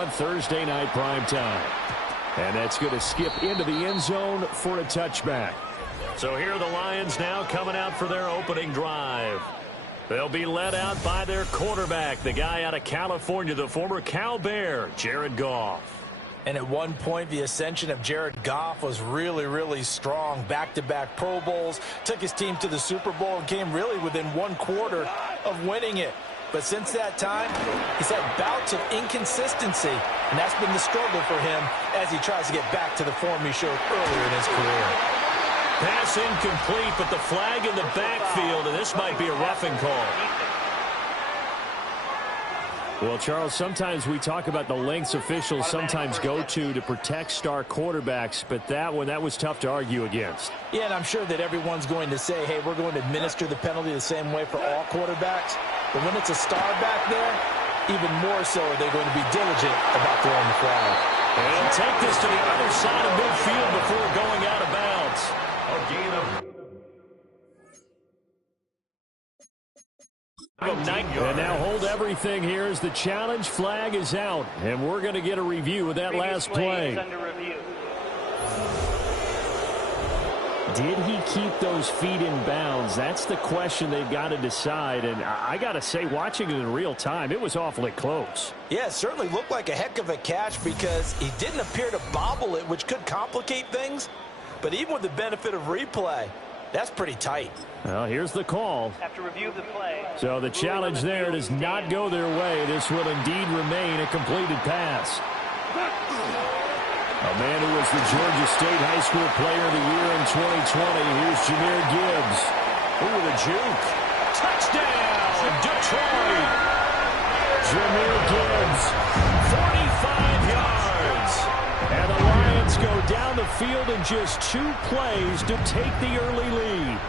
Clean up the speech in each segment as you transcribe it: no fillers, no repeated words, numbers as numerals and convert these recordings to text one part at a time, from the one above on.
on Thursday night primetime. And that's going to skip into the end zone for a touchback. So here are the Lions now coming out for their opening drive. They'll be led out by their quarterback, the guy out of California, the former Cal Bear, Jared Goff. And at one point, the ascension of Jared Goff was really, really strong. Back-to-back Pro Bowls, took his team to the Super Bowl, and came really within one quarter of winning it. But since that time, he's had bouts of inconsistency, and that's been the struggle for him as he tries to get back to the form he showed earlier in his career. Pass incomplete, but the flag in the backfield, and this might be a roughing call. Well, Charles, sometimes we talk about the lengths officials sometimes go to protect star quarterbacks, but that was tough to argue against. Yeah, and I'm sure that everyone's going to say, hey, we're going to administer the penalty the same way for all quarterbacks. But when it's a star back there, even more so are they going to be diligent about throwing the flag. And he'll take this to the other side of midfield before going out of bounds. And now hold everything here as the challenge flag is out. And we're going to get a review of that last play. Did he keep those feet in bounds? That's the question they've got to decide. And I got to say, watching it in real time, it was awfully close. Yeah, it certainly looked like a heck of a catch because he didn't appear to bobble it, which could complicate things. But even with the benefit of replay, that's pretty tight. Well, here's the call. After review of the play. So the challenge there does not go their way. This will indeed remain a completed pass. A man who was the Georgia State High School Player of the Year in 2020. Here's Jahmyr Gibbs. Ooh, with a juke. Touchdown, Detroit. Jahmyr Gibbs, 45 yards. And the Lions go down the field in just 2 plays to take the early lead.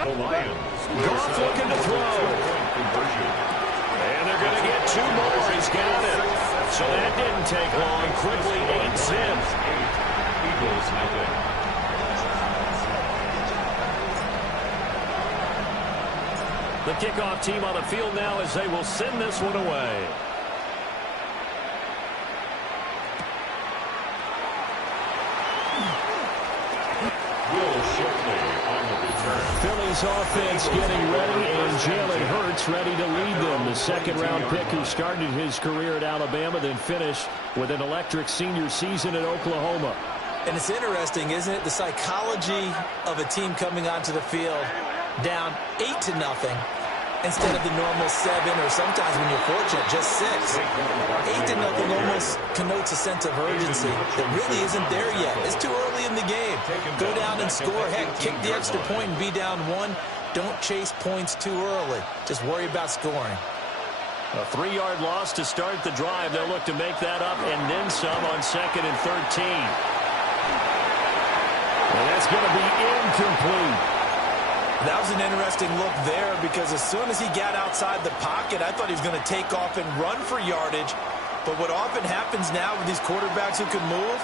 The Lions. Goff looking to throw. And they're going to get 2 more. He's got it. So that didn't take long. Quickly 8 zip. Eagles nothing. The kickoff team on the field now as they will send this one away. Philly's offense getting ready, and Jalen Hurts ready to lead them. The second-round pick who started his career at Alabama, then finished with an electric senior season at Oklahoma. And it's interesting, isn't it? The psychology of a team coming onto the field down 8-0 instead of the normal 7, or sometimes when you're fortunate, just 6. 8-0 almost connotes a sense of urgency that really isn't there yet. It's too early in the game. Go down and score. Heck, kick the extra point and be down 1. Don't chase points too early. Just worry about scoring. A 3-yard loss to start the drive. They'll look to make that up and then some on 2nd and 13. And that's going to be incomplete. That was an interesting look there because as soon as he got outside the pocket, I thought he was going to take off and run for yardage. But what often happens now with these quarterbacks who can move,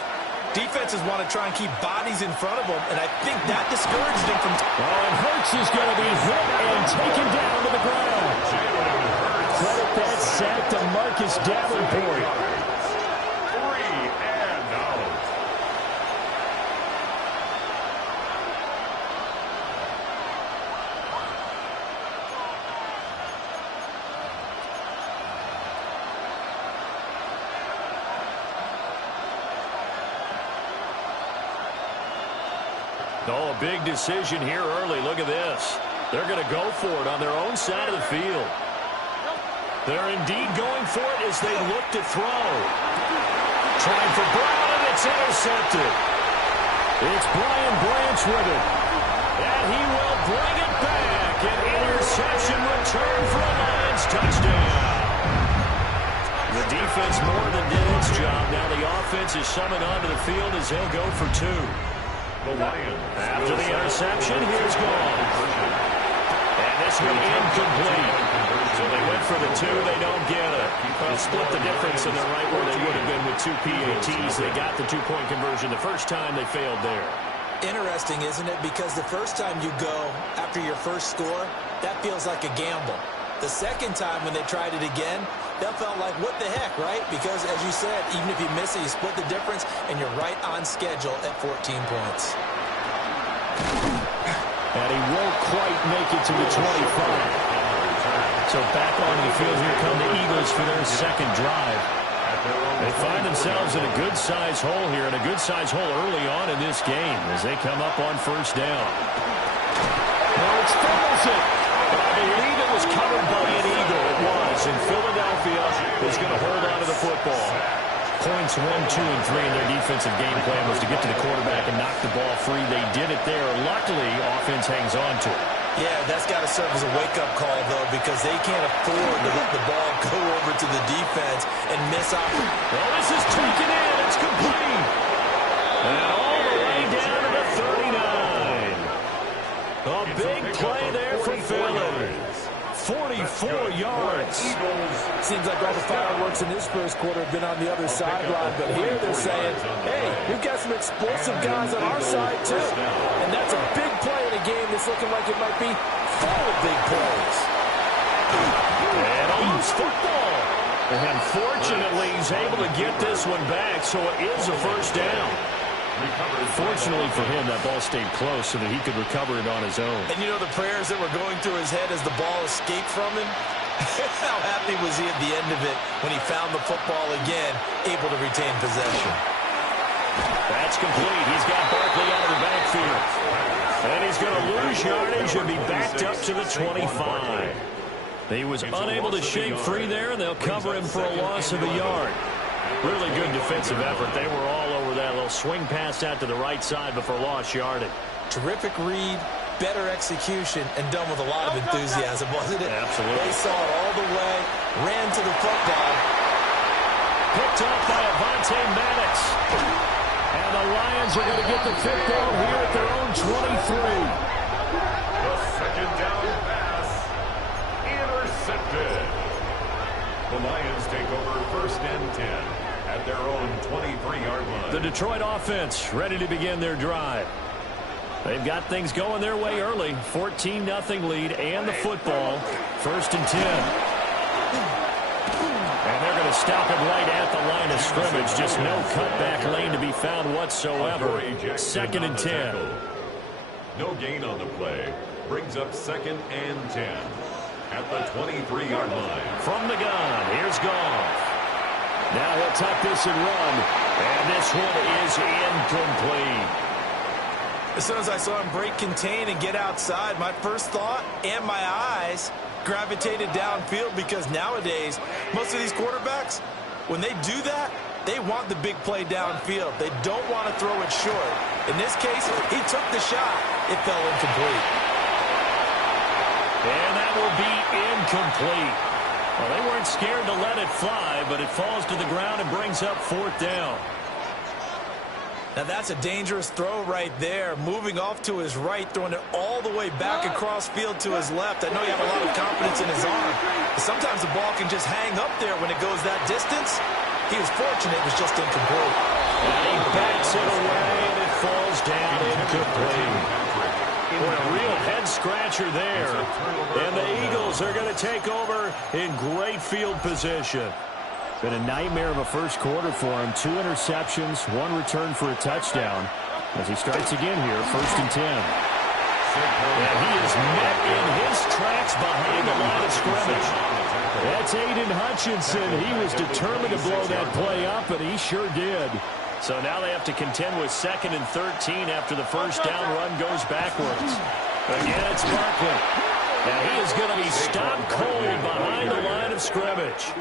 defenses want to try and keep bodies in front of them, and I think that discouraged him from... And Hurts is going to be hit and taken down to the ground. Credit that sack to Marcus Davenport. Oh, a big decision here early. Look at this. They're going to go for it on their own side of the field. They're indeed going for it as they look to throw. Trying for Brown, and it's intercepted. It's Brian Branch with it. And he will bring it back. An interception return for a Lions touchdown. The defense more than did its job. Now the offense is summoned onto the field as they'll go for 2. The Lions. After the interception, here's Goff. And this one incomplete. So they went for the 2. They don't get it. Well, split the difference, and they're right where they would have been with 2 PATs. They got the 2-point conversion the first time. They failed there. Interesting, isn't it? Because the first time you go after your first score, that feels like a gamble. The second time when they tried it again, they felt like, what the heck, right? Because, as you said, even if you miss it, you split the difference, and you're right on schedule at 14 points. And he won't quite make it to the 25. So back onto the field here come the Eagles for their second drive. They find themselves in a good-sized hole here, and a good-sized hole early on in this game as they come up on first down. Now it's Ferguson. I believe it was covered by an Eagle. It was, and Philadelphia is going to hold on to the football. Points 1, 2, and 3 in their defensive game plan was to get to the quarterback and knock the ball free. They did it there. Luckily, offense hangs on to it. Yeah, that's got to serve as a wake-up call, though, because they can't afford to let the ball go over to the defense and miss out. Well, this is taken in. It's complete. And all the way down to the 39. A big play there for Philly. 44 yards. Seems like all the fireworks in this first quarter have been on the other sideline, but here they're saying, hey, we've got some explosive guys on our side, too. And that's a big play in a game that's looking like it might be full of big plays. And a loose football. And fortunately, he's able to get this one back, so it is a first down. Fortunately for him, that ball stayed close so that he could recover it on his own. And you know the prayers that were going through his head as the ball escaped from him? How happy was he at the end of it when he found the football again, able to retain possession? That's complete. He's got Barkley out of the backfield. And he's going to lose yardage and be backed up to the 25. He was unable to shake free there, and they'll cover him for a loss of a yard. Really good defensive effort. They were all over that little swing pass out to the right side before lost yardage. Terrific read, better execution, and done with a lot of enthusiasm, wasn't it? Absolutely. They saw it all the way, ran to the football. Picked up by Avonte Maddox. And the Lions are going to get the football here at their own 23. The second down pass. Intercepted. The Lions take over first and 10 at their own 23-yard line. The Detroit offense ready to begin their drive. They've got things going their way early. 14-0 lead and the football. First and 10. And they're going to stop it right at the line of scrimmage. Just no cutback lane to be found whatsoever. Second and 10. No gain on the play. Brings up second and 10. At the 23-yard line. From the gun, here's Goff. Now he'll tuck this and run. And this one is incomplete. As soon as I saw him break contain and get outside, my first thought and my eyes gravitated downfield, because nowadays, most of these quarterbacks, when they do that, they want the big play downfield. They don't want to throw it short. In this case, he took the shot. It fell incomplete. And that will be incomplete. Well, they weren't scared to let it fly, but it falls to the ground and brings up fourth down. Now that's a dangerous throw right there. Moving off to his right, throwing it all the way back across field to his left. I know you have a lot of confidence in his arm, but sometimes the ball can just hang up there when it goes that distance. He was fortunate it was just incomplete. And he backs it away, and it falls down incomplete. Boy, a real head-scratcher there. And the Eagles are going to take over in great field position. Been a nightmare of a first quarter for him. 2 interceptions, 1 return for a touchdown. As he starts again here, first and 10. And he is met in his tracks behind the line of scrimmage. That's Aiden Hutchinson. He was determined to blow that play up, and he sure did. So now they have to contend with second and 13 after the first down run goes backwards. Again, it's Barkley. And he is going to be stopped cold behind the line of scrimmage.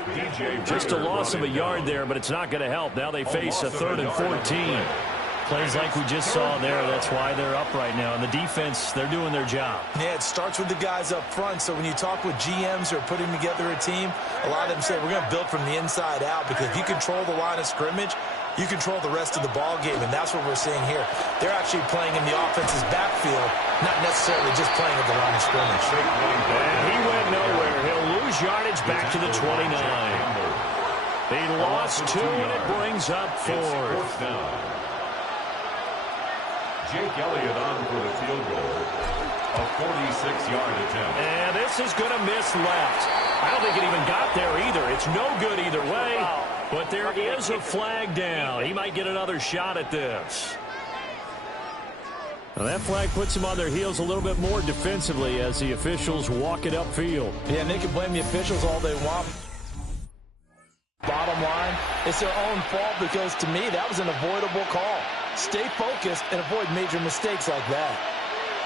Just a loss of a yard there, but it's not going to help. Now they face a 3rd and 14. Plays like we just saw there. That's why they're up right now. And the defense, they're doing their job. Yeah, it starts with the guys up front. So when you talk with GMs who are putting together a team, a lot of them say we're going to build from the inside out, because if you control the line of scrimmage, you control the rest of the ball game, and that's what we're seeing here. They're actually playing in the offense's backfield, not necessarily just playing at the line of scrimmage. And he went nowhere. He'll lose yardage back to the 29. He lost 2, and it brings up 4. Jake Elliott on for the field goal. A 46-yard attempt. And this is going to miss left. I don't think it even got there either. It's no good either way. But there is a flag down. He might get another shot at this. Well, that flag puts them on their heels a little bit more defensively as the officials walk it upfield. Yeah, and they can blame the officials all they want. Bottom line, it's their own fault because, to me, that was an avoidable call. Stay focused and avoid major mistakes like that.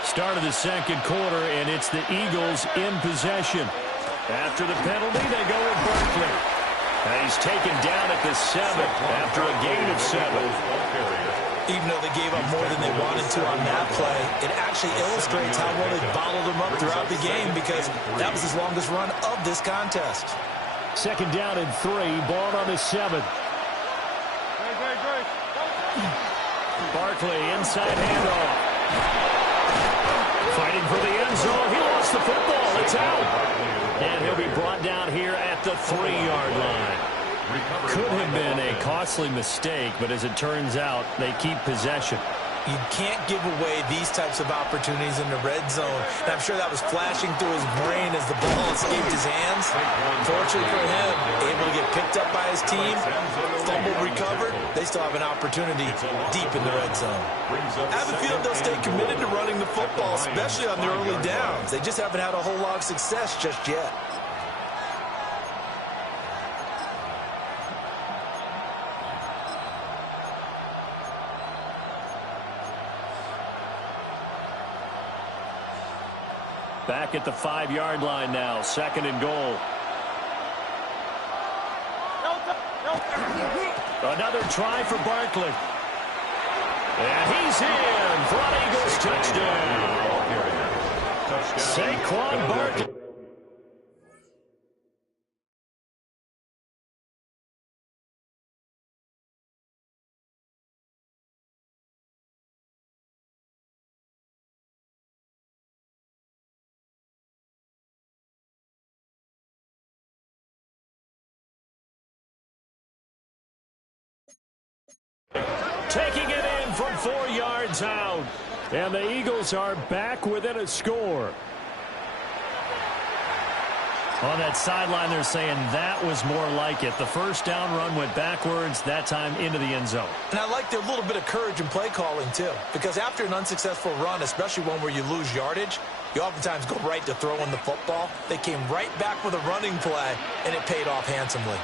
Start of the second quarter, and it's the Eagles in possession. After the penalty, they go with Barkley. And he's taken down at the 7 after a gain of 7. Even though they gave up more than they wanted to on that play, it actually illustrates how well they bottled them up throughout the game because that was his longest run of this contest. Second down and 3, ball on the 7. Barkley, inside handoff. Fighting for the end zone. He lost the football. It's out. And he'll be brought down here at the 3-yard line. Could have been a costly mistake, but as it turns out, they keep possession. You can't give away these types of opportunities in the red zone. And I'm sure that was flashing through his brain as the ball escaped his hands. Fortunately for him, able to get picked up by his team, fumble recovered, they still have an opportunity deep in the red zone. I have a feeling they'll stay committed to running the football, especially on their early downs. They just haven't had a whole lot of success just yet. Back at the 5-yard line now, second and goal. Another try for Barkley. And he's in for an Eagles touchdown. Saquon Barkley. Taking it in from 4 yards out. And the Eagles are back within a score. On that sideline, they're saying that was more like it. The first down run went backwards, that time into the end zone. And I like their little bit of courage in play calling, too. Because after an unsuccessful run, especially one where you lose yardage, you oftentimes go right to throwing the football. They came right back with a running play, and it paid off handsomely.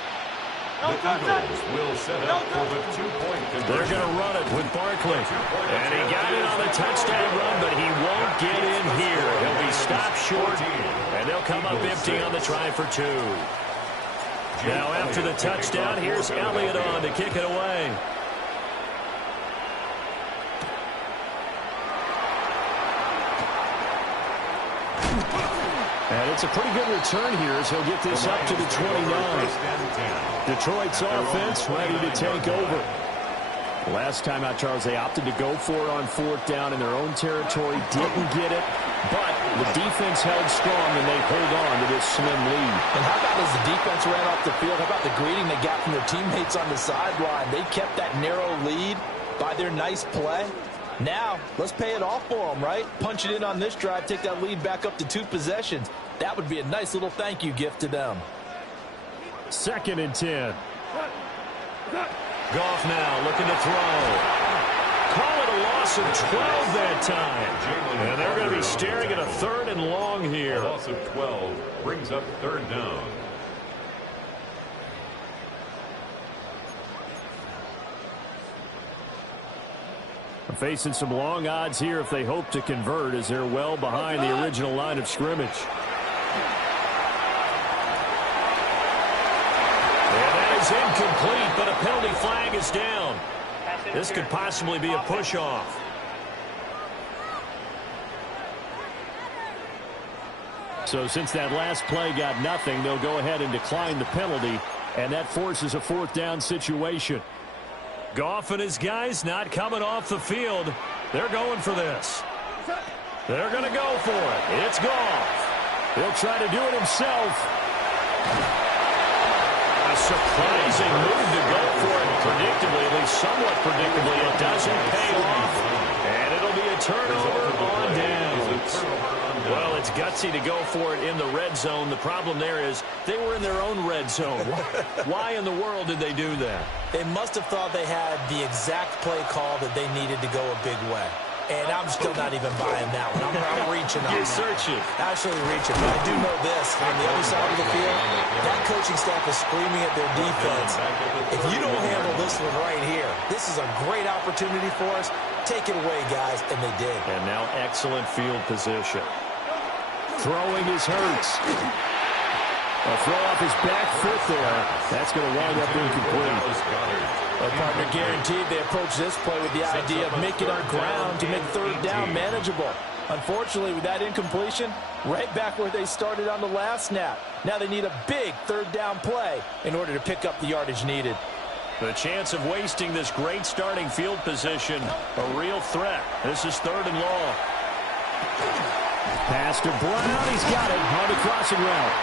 The Eagles will set up for the 2-point conversion. They're going to run it with Barkley. And he got it on the touchdown run, but he won't get in here. He'll be stopped short, and they'll come up empty on the try for 2. Now after the touchdown, here's Elliott on to kick it away. And it's a pretty good return here as he'll get this up to the 29. Detroit's offense ready to take over. Last time out, Charles, they opted to go for it on 4th down in their own territory. Didn't get it, but the defense held strong, and they hold on to this slim lead. And how about as the defense ran off the field, how about the greeting they got from their teammates on the sideline? They kept that narrow lead by their nice play. Now, let's pay it off for them, right? Punch it in on this drive, take that lead back up to 2 possessions. That would be a nice little thank you gift to them. Second and 10. Goff now looking to throw. Call it a loss of 12 that time. And they're going to be staring at a 3rd and long here. A loss of 12 brings up 3rd down. Facing some long odds here if they hope to convert as they're well behind the original line of scrimmage. And that is incomplete, but a penalty flag is down. This could possibly be a push-off. So since that last play got nothing, they'll go ahead and decline the penalty, and that forces a 4th down situation. Goff and his guys not coming off the field. They're going for this. They're going to go for it. It's Goff. He'll try to do it himself. A surprising move to go for it. Predictably, at least somewhat predictably, it doesn't pay off. And it'll be a turnover on down. yards. Well, it's gutsy to go for it in the red zone. The problem there is they were in their own red zone. Why in the world did they do that? They must have thought they had the exact play call that they needed to go a big way. And I'm still not even buying that one. I'm reaching on You're that. searching. Actually reaching. But I do know this. On the other side of the field, that coaching staff is screaming at their defense. If you don't handle this one right here, this is a great opportunity for us. Take it away, guys. And they did. And now excellent field position. Throwing is Hurts. A throw off his back foot there. That's going to wind up incomplete. Well, partner, guaranteed they approach this play with the idea of making our ground to make third down manageable. Unfortunately, with that incompletion, right back where they started on the last snap. Now they need a big third down play in order to pick up the yardage needed. The chance of wasting this great starting field position, a real threat. This is 3rd and long. Pass to Brown. He's got it on the crossing route.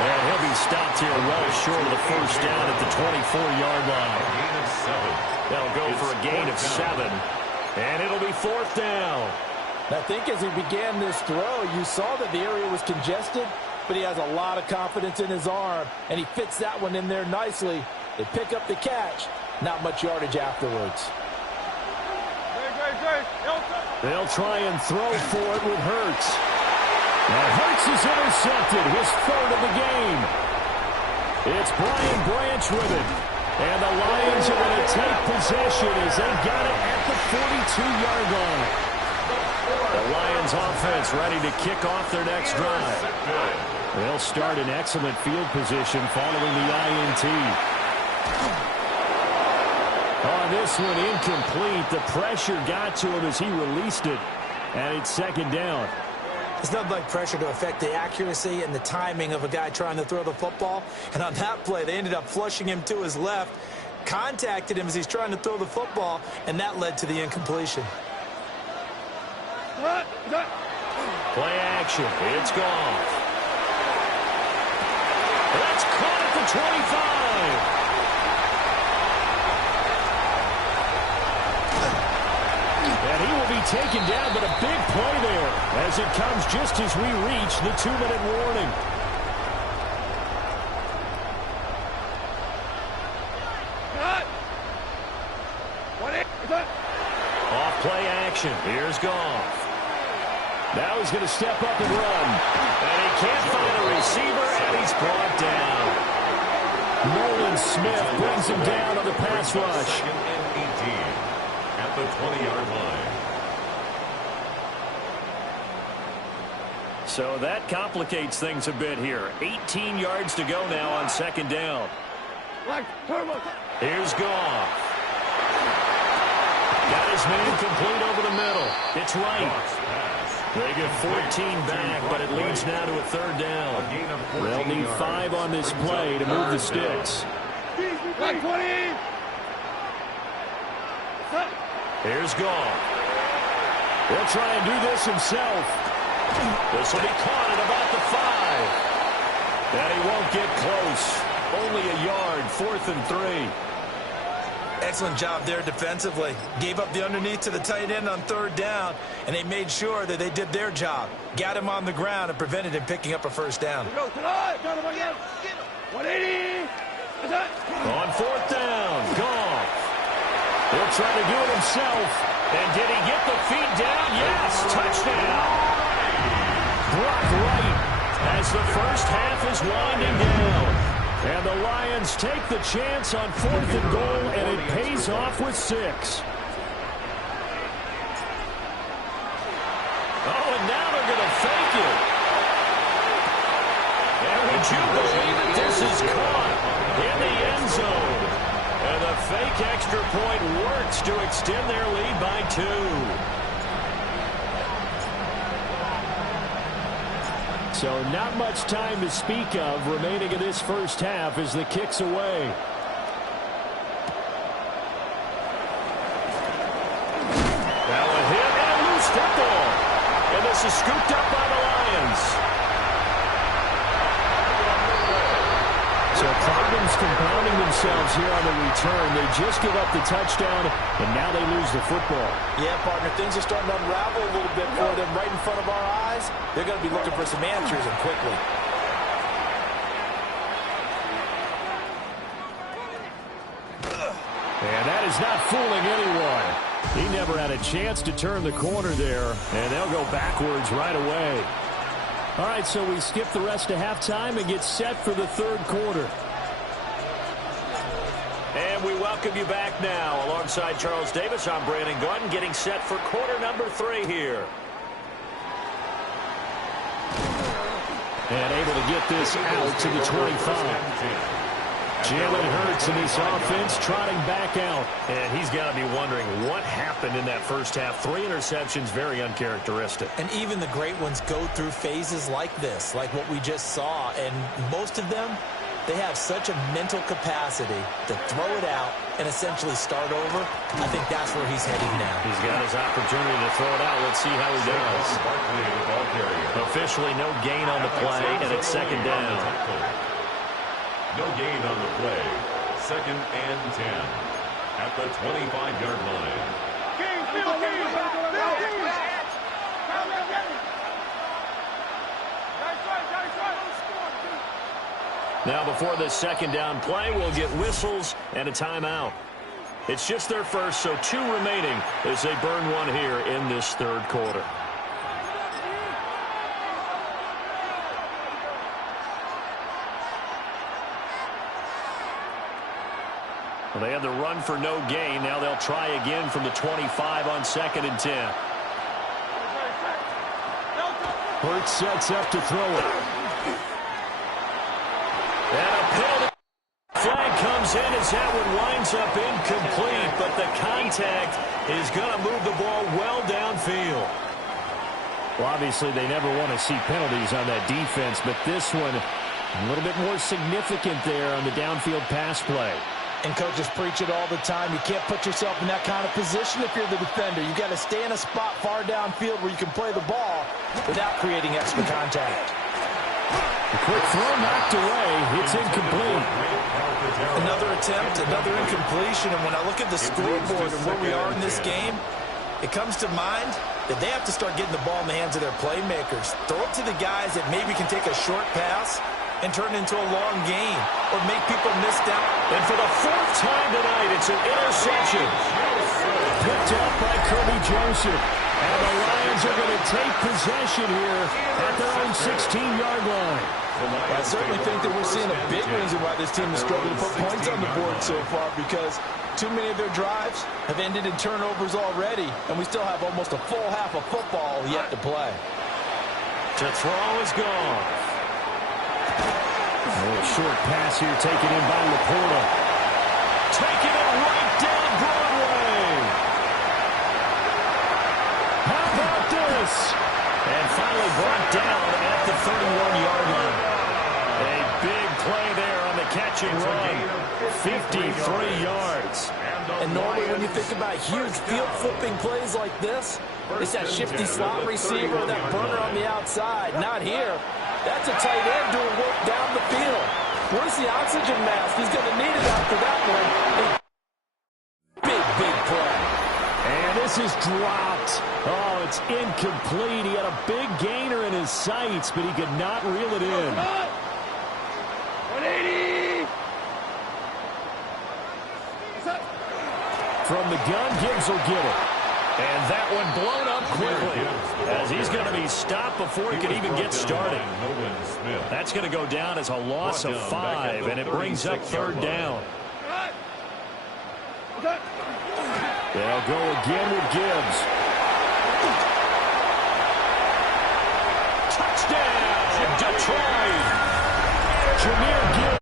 And he'll be stopped here well short of the first down at the 24-yard line. They'll go for a gain of 7. And it'll be 4th down. I think as he began this throw, you saw that the area was congested, but he has a lot of confidence in his arm, and he fits that one in there nicely. They pick up the catch. Not much yardage afterwards. They'll try and throw for it with Hurts. Now Hurts is intercepted, his 3rd of the game. It's Brian Branch with it. And the Lions are going to take possession as they got it at the 42-yard line. The Lions offense ready to kick off their next drive. They'll start in excellent field position following the INT. On this one, incomplete. The pressure got to him as he released it. And it's 2nd down. It's nothing like pressure to affect the accuracy and the timing of a guy trying to throw the football. And on that play, they ended up flushing him to his left, contacted him as he's trying to throw the football, and that led to the incompletion. Play action. It's gone. That's caught at the 25. And he will be taken down, but a big play there as it comes just as we reach the 2-minute warning. Off play action. Here's Goff. Now he's going to step up and run. And he can't find a receiver, and he's brought down. Nolan Smith brings him down on the pass rush. At the 20-yard line. So that complicates things a bit here. 18 yards to go now on 2nd down. Here's Goff. Got his man complete over the middle. It's right. They get 14 back, but it leads now to a 3rd down. They'll need 5 on this play to move the sticks. Here's Goff. He'll try and do this himself. This will be caught at about the 5. And he won't get close. Only a yard, 4th and 3. Excellent job there defensively. Gave up the underneath to the tight end on 3rd down, and they made sure that they did their job. Got him on the ground and prevented him picking up a 1st down. On 4th down, Goff. He'll try to do it himself. And did he get the feet down? Yes, touchdown. Brock Wright as the first half is winding down. And the Lions take the chance on 4th and goal, and it pays off with 6. Oh, and now they're going to fake it. And would you believe it? This is caught in the end zone. And the fake extra point works to extend their lead by 2. So not much time to speak of remaining in this first half as the kick's away. Now a hit and a loose football. And this is scooped up by the Lions. So problems compounding themselves here on the return. They just give up the touchdown, and now they lose the football. Yeah, partner, things are starting to unravel a little bit for them right in front of our eyes. They're going to be looking for some answers, and quickly. And that is not fooling anyone. He never had a chance to turn the corner there, and they'll go backwards right away. All right, so we skip the rest of halftime and get set for the third quarter. And we welcome you back now. Alongside Charles Davis, I'm Brandon Gaudin, getting set for quarter number 3 here. And able to get this out to the 25. Jalen Hurts in this offense trotting back out. And he's got to be wondering what happened in that first half. 3 interceptions, very uncharacteristic. And even the great ones go through phases like this, like what we just saw. And most of them, they have such a mental capacity to throw it out and essentially start over. I think that's where he's heading now. He's got his opportunity to throw it out. Let's see how he does. Officially no gain on the play, and it's second down. No gain on the play. 2nd and 10 at the 25-yard line. Now before this second down play, we'll get whistles and a timeout. It's just their first, so 2 remaining as they burn one here in this third quarter. Well, they had the run for no gain. Now they'll try again from the 25 on 2nd and 10. Hurts sets up to throw it. And a penalty flag comes in as that one winds up incomplete, but the contact is going to move the ball well downfield. Well, obviously they never want to see penalties on that defense, but this one a little bit more significant there on the downfield pass play. And coaches preach it all the time. You can't put yourself in that kind of position if you're the defender. You've got to stay in a spot far downfield where you can play the ball without creating extra contact. A quick throw knocked away. It's incomplete. Another attempt, another incompletion. And when I look at the scoreboard and where we are in this game, it comes to mind that they have to start getting the ball in the hands of their playmakers. Throw it to the guys that maybe can take a short pass and turn it into a long gain or make people miss down. And for the 4th time tonight, it's an interception. Picked up by Kirby Joseph. And the Lions are going to take possession here at their own 16-yard line. I certainly think that we're seeing a big reason why this team is struggling to put points on the board so far, because too many of their drives have ended in turnovers already, and we still have almost a full half of football yet to play. To throw is gone. A little short pass here taken in by Laporta. Taking it right down Broadway. How about this? And finally brought down at the 31-yard line. A big play there on the catch and run. 53 yards. And normally when you think about huge field-flipping plays like this, it's that shifty slot receiver, that burner on the outside. Not here. That's a tight end doing work down the field. Where's the oxygen mask? He's going to need it after that one. Big, big play. And this is dropped. Oh, it's incomplete. He had a big gainer in his sights, but he could not reel it in. 180. From the gun, Gibbs will get it. And that one blown up quickly as he's going to be stopped before he can even get started. That's going to go down as a loss of 5, and it brings up 3rd down. They'll go again with Gibbs. Touchdown, Detroit! Jahmyr Gibbs